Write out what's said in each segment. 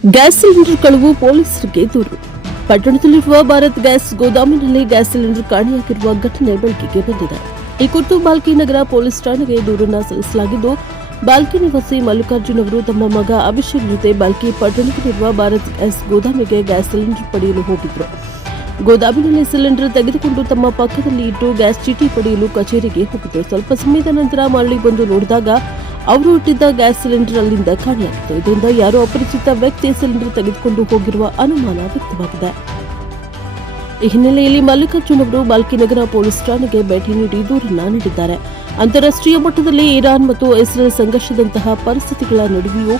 Gas cylinder ಕಳವು ಪೊಲೀಸರಿಗೆ ದೂರು. ಪಟ್ಟಣದಲ್ಲಿರುವ ಭಾರತ್ ಗ್ಯಾಸ್ ಗೋದಾಮಿನಲ್ಲಿ ಗ್ಯಾಸ್ ಸಿಲಿಂಡರ್ ಕಾಣೆಯಾಗಿರುವ ಘಟನೆ ಬೆಳಕಿಗೆ ಬಂದಿದೆ. ಈ ಕುರಿತು ಬಾಲ್ಕಿ ನಗರ ಪೊಲೀಸ್ ಠಾಣೆಗೆ ದೂರನ್ನು ಸಲ್ಲಿಸಲಾಗಿದ್ದು, ಬಾಲ್ಕಿ ನಿವಾಸಿ ಮಲ್ಲಿಕಾರ್ಜುನ್ ಅವರು ತಮ್ಮ ಮಗ ಅಭಿಷೇಕ್ ಜೊತೆ ಬಾಲ್ಕಿ ಪಟ್ಟಣದಲ್ಲಿರುವ ಭಾರತ್ ಗ್ಯಾಸ್ ಗೋದಾಮಿಗೆ ಗ್ಯಾಸ್ ಸಿಲಿಂಡರ್ ಪಡೆಯಲು ಹೋಗಿದ್ರು. ಗೋದಾಮಿನಲ್ಲಿ ಸಿಲಿಂಡರ್ ತೆಗೆದುಕೊಂಡು ತಮ್ಮ ಪಕ್ಕದಲ್ಲಿ ಇಟ್ಟು ಗ್ಯಾಸ್ ಚೀಟಿ ಪಡೆಯಲು ಕಚೇರಿಗೆ ಹೋಗಿದ್ರು. ಸ್ವಲ್ಪ ಸಮಯದ ನಂತರ ಮರಳಿ ಬಂದು ನೋಡಿದಾಗ ಅವರು ಇಟ್ಟಿದ್ದ ಗ್ಯಾಸ್ ಸಿಲಿಂಡರ್ ಅಲ್ಲಿಂದ ಕಾಣೆಯಾಗಿತ್ತು. ಇದರಿಂದ ಯಾರೋ ಅಪರಿಚಿತ ವ್ಯಕ್ತಿ ಸಿಲಿಂಡರ್ ತೆಗೆದುಕೊಂಡು ಹೋಗಿರುವ ಅನುಮಾನ ವ್ಯಕ್ತವಾಗಿದೆ. ಈ ಹಿನ್ನೆಲೆಯಲ್ಲಿ ಮಲ್ಲಿಕಾರ್ಜುನ್ ಅವರು ಬಾಲ್ಕಿ ನಗರ ಪೊಲೀಸ್ ಠಾಣೆಗೆ ಭೇಟಿ ನೀಡಿ ದೂರನ್ನ ನೀಡಿದ್ದಾರೆ. ಅಂತಾರಾಷ್ಟ್ರೀಯ ಮಟ್ಟದಲ್ಲಿ ಇರಾನ್ ಮತ್ತು ಇಸ್ರೇಲ್ ಸಂಘರ್ಷದಂತಹ ಪರಿಸ್ಥಿತಿಗಳ ನಡುವೆಯೂ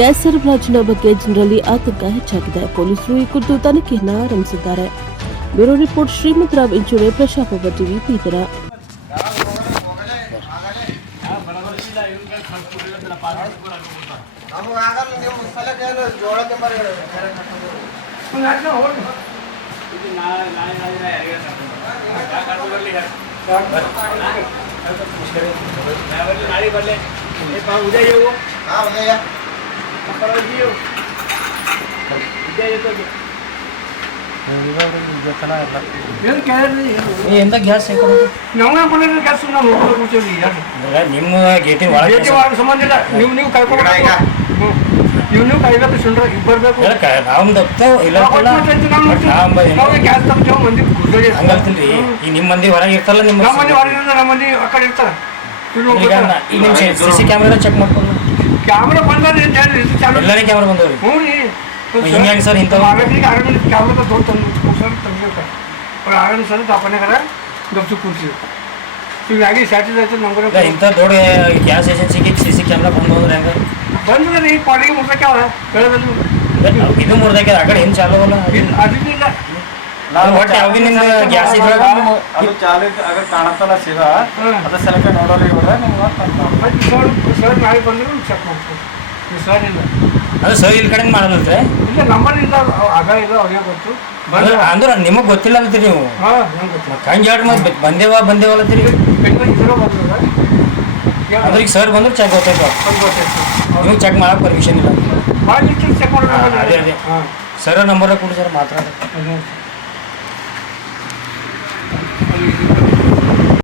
ಗ್ಯಾಸ್ ಸರಬರಾಜಿನ ಬಗ್ಗೆ ಜನರಲ್ಲಿ ಆತಂಕ ಹೆಚ್ಚಾಗಿದೆ. ಪೊಲೀಸರು ಈ ಕುರಿತು ತನಿಖೆಯನ್ನು ಆರಂಭಿಸಿದ್ದಾರೆ. ಬ್ಯೂರೋ ರಿಪೋರ್ಟ್ ಶ್ರೀಮಂತ್ ರಾವ್ ಇಂಚೂರೆ, ಪ್ರಶಾಪ ಟಿವಿ, ಬೀದರ. ಎಂತ ಗ್ಯಾಸ್ ನಿಮ್ಮ ಗೇಟಿ ಸಂಬಂಧ ಇಲ್ಲ. ನೀವು ಕೈಬೇಕು ಸಿಲಿಂಡರ್ ಬರ್ಬೇಕು ಹಂಗಲ್ತಿಲ್ರಿ. ಈ ನಿಮ್ಮ ಮಂದಿ ಹೊರಗೆ ಇರ್ತಲ್ಲ, ನಿಮ್ಮ ಮಂದಿ ಹೊರಗಿಂದ ನಮ್ಮ ಮಂದಿ ಆ ಕಡೆ ಇರ್ತಾರ. ಈಗ ನಿಮ್ಮ CC ಕ್ಯಾಮ್ರಾ ಚೆಕ್ ಮಾಡ್ಕೊಂಡು ಕ್ಯಾಮ್ರಾ ಬಂದ್ರೆ ಎಲ್ಲನೇ ಕ್ಯಾಮ್ರಾ ಬಂದವ್ರಿ. ಹ್ಞೂ ರೀ. ಹಿಂಗಾಗಿ ಸರ್ ಇಂಥ ಕ್ಯಾಮ್ರಾ ದೊಡ್ಡ ತಂದು ಆಗಲಿ ಸರ್ ತಾಪನೆಗರ ಗಪ್ಸು ಕೂರ್ಸಿ ಹೀಗಾಗಿ ಸ್ಯಾಟಿಸ್ಫ್ಯಾಕ್ಷನ್ ನಮ್ಗೆ ಇಂಥ ದೊಡ್ಡ ಗ್ಯಾಸ್ ಏಜೆನ್ಸಿಗೆ CC ಕ್ಯಾಮ್ರಾ ಬಂದ್ರೆ ಹೆಂಗೆ ಬಂದ್ರೆ ಈ ಪಾಡಿಗೆ ಮುರ್ದಕ್ಕೆ ಅವ ಹೇಳೋದು ಇದು ಮುರ್ದಕ್ಕೆ ಆ ಕಡೆ ಏನು ಚಾಲು ಅಲ್ಲ ಅದಿಲ್ಲ. ನಾನು ಒಟ್ಟು ಯಾವಾಗಿನಿಂದ ಗ್ಯಾಸ್ ಇದ್ರಾಗ ಅದು ಚಾಲು ಅಗರ್ ಕಾಣತ್ತಲ್ಲ ಸೀದಾ ಅದ ಸಲಕ ನೋಡೋರಿ ಸರ್ ನಾಳೆ ಬಂದ್ರು ಚೆಕ್ ಮಾಡ್ತೀವಿ. ಸರ್ ಇಲ್ಲ ಅದು ಸರ್ ಇಲ್ಲಿ ಕಡೆ ಮಾಡಲ್ಲಂದ್ರೆ ಇಲ್ಲ ನಂಬರ್ ಇಲ್ಲ ಆಗ ಇಲ್ಲ ಅವ್ರಿಗೆ ಗೊತ್ತು ಅಂದ್ರೆ ನಿಮಗೆ ಗೊತ್ತಿಲ್ಲ ಅಂತೀರಿ ನೀವು. ಹಂಗೆ ಎರಡು ಮತ್ತೆ ಬಂದೇವ ಅಂತೀರಿ. ಅಂದ್ರೆ ಈಗ ಸರ್ ಬಂದ್ರೆ ಚೆಕ್ ಗೊತ್ತಾಯ್ತು. ನೀವು ಚೆಕ್ ಮಾಡಕ್ಕೆ ಪರ್ಮಿಷನ್ ಇಲ್ಲ. ಚೆಕ್ ಅದೇ ಸರ್ ನಂಬರ್ ಕೊಡಿ ಸರ್ ಮಾತಾಡ.